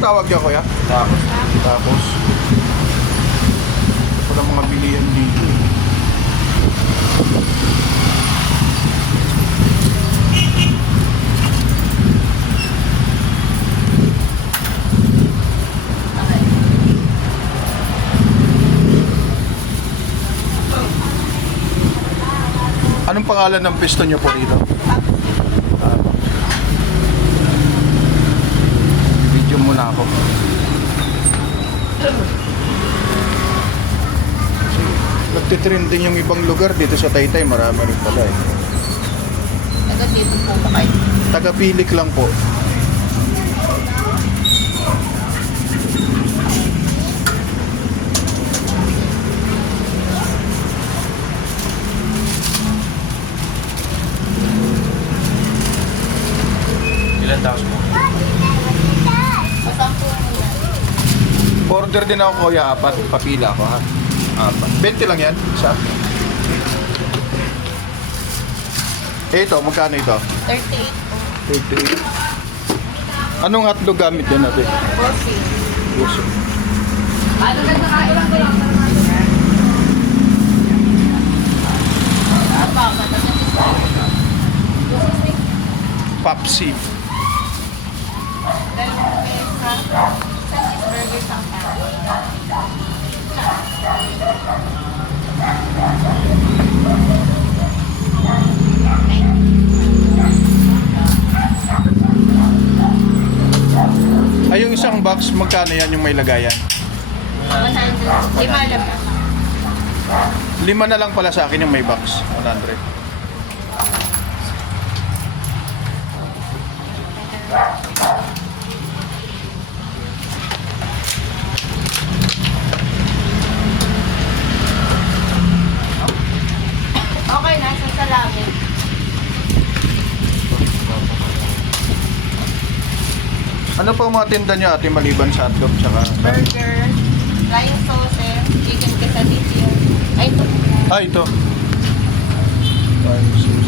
tawag niya, kuya? Tapos. Wala mga bilihan dito. Anong pangalan ng piston niyo po dito? Video muna ako. Nagtitrending yung ibang lugar dito sa Taytay. Marami rin pala eh. Taga dito po ba kayo? Taga-Pilik lang po. Ilan taos mo? Masang po muna. Order din ako, kuya. 4. Papila ako, ha? 4. 20 lang yan. Isa. Ito, magkano ito? 38 po. 38. Anong hotdog gamit din natin? Bossing. Puso. Ano ka nakailang ko lang? Apa, matanda Popsi. burger sa Ay, yung isang box, magkano yan yung may lagayan? 100. Lima lang. 5 na lang pala sa akin yung may box. 100. Okay na, sa salamin. Ano pa ang mga tinda niyo, ate, maliban sa hotdog tsaka... Burger, flying sauces, chicken quesadilla. Ay, ito. Ah, ito. 5, 6,